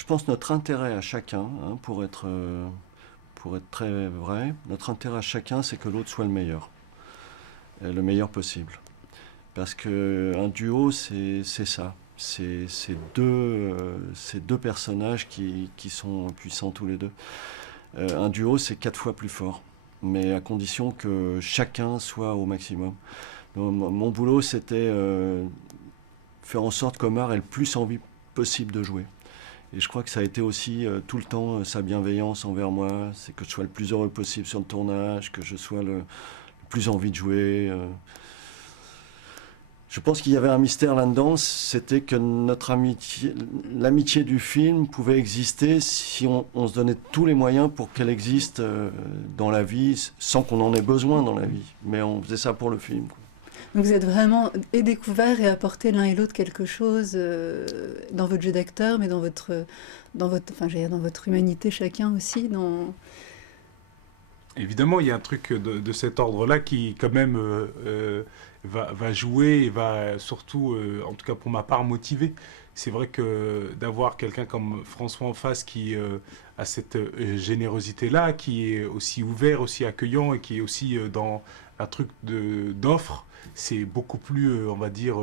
je pense notre intérêt à chacun, hein, pour être très vrai, notre intérêt à chacun, c'est que l'autre soit le meilleur possible. Parce qu'un duo, c'est ça. C'est deux personnages qui sont puissants tous les deux. Un duo, c'est 4 fois plus fort, mais à condition que chacun soit au maximum. Donc, mon boulot, c'était faire en sorte qu'Omar ait le plus envie possible de jouer. Et je crois que ça a été aussi tout le temps sa bienveillance envers moi, c'est que je sois le plus heureux possible sur le tournage, que je sois le plus envie de jouer. Je pense qu'il y avait un mystère là-dedans, c'était que notre amitié, l'amitié du film pouvait exister si on se donnait tous les moyens pour qu'elle existe dans la vie, sans qu'on en ait besoin dans la vie. Mais on faisait ça pour le film, quoi. Donc vous êtes vraiment et découvert et apporté l'un et l'autre quelque chose dans votre jeu d'acteur, mais dans votre, enfin, j'allais dire dans votre humanité chacun aussi. Évidemment, il y a un truc de cet ordre-là qui, quand même, va jouer et va surtout, en tout cas pour ma part, motiver. C'est vrai que d'avoir quelqu'un comme François en face qui a cette générosité-là, qui est aussi ouvert, aussi accueillant et qui est aussi dans un truc d'offre, c'est beaucoup plus, on va dire,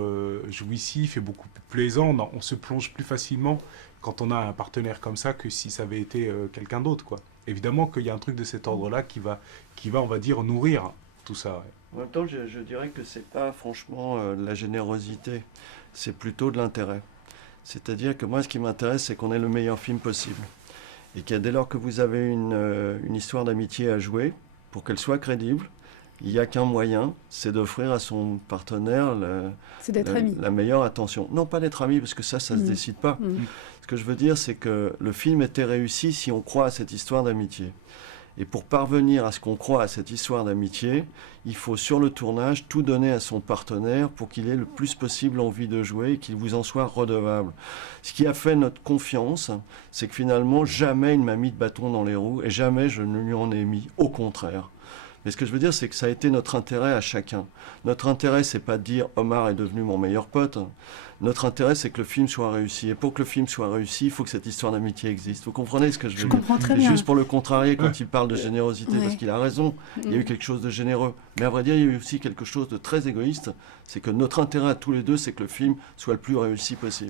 jouissif et beaucoup plus plaisant. On se plonge plus facilement quand on a un partenaire comme ça que si ça avait été quelqu'un d'autre, quoi. Évidemment qu'il y a un truc de cet ordre-là qui va, on va dire, nourrir tout ça. Ouais. En même temps, je dirais que c'est pas franchement de la générosité, c'est plutôt de l'intérêt. C'est-à-dire que moi, ce qui m'intéresse, c'est qu'on ait le meilleur film possible. Et que dès lors que vous avez une histoire d'amitié à jouer, pour qu'elle soit crédible, il n'y a qu'un moyen, c'est d'offrir à son partenaire la meilleure attention. Non, pas d'être ami, parce que ça se décide pas. Ce que je veux dire, c'est que le film était réussi si on croit à cette histoire d'amitié. Et pour parvenir à ce qu'on croit à cette histoire d'amitié, il faut sur le tournage tout donner à son partenaire pour qu'il ait le plus possible envie de jouer et qu'il vous en soit redevable. Ce qui a fait notre confiance, c'est que finalement, jamais il ne m'a mis de bâton dans les roues et jamais je ne lui en ai mis. Au contraire. Mais ce que je veux dire, c'est que ça a été notre intérêt à chacun. Notre intérêt, c'est pas de dire Omar est devenu mon meilleur pote. Notre intérêt, c'est que le film soit réussi. Et pour que le film soit réussi, il faut que cette histoire d'amitié existe. Vous comprenez ce que je veux dire? Je comprends très bien. Juste pour le contrarier, quand il parle de générosité, parce qu'il a raison, il y a eu quelque chose de généreux. Mais à vrai dire, il y a eu aussi quelque chose de très égoïste. C'est que notre intérêt à tous les deux, c'est que le film soit le plus réussi possible.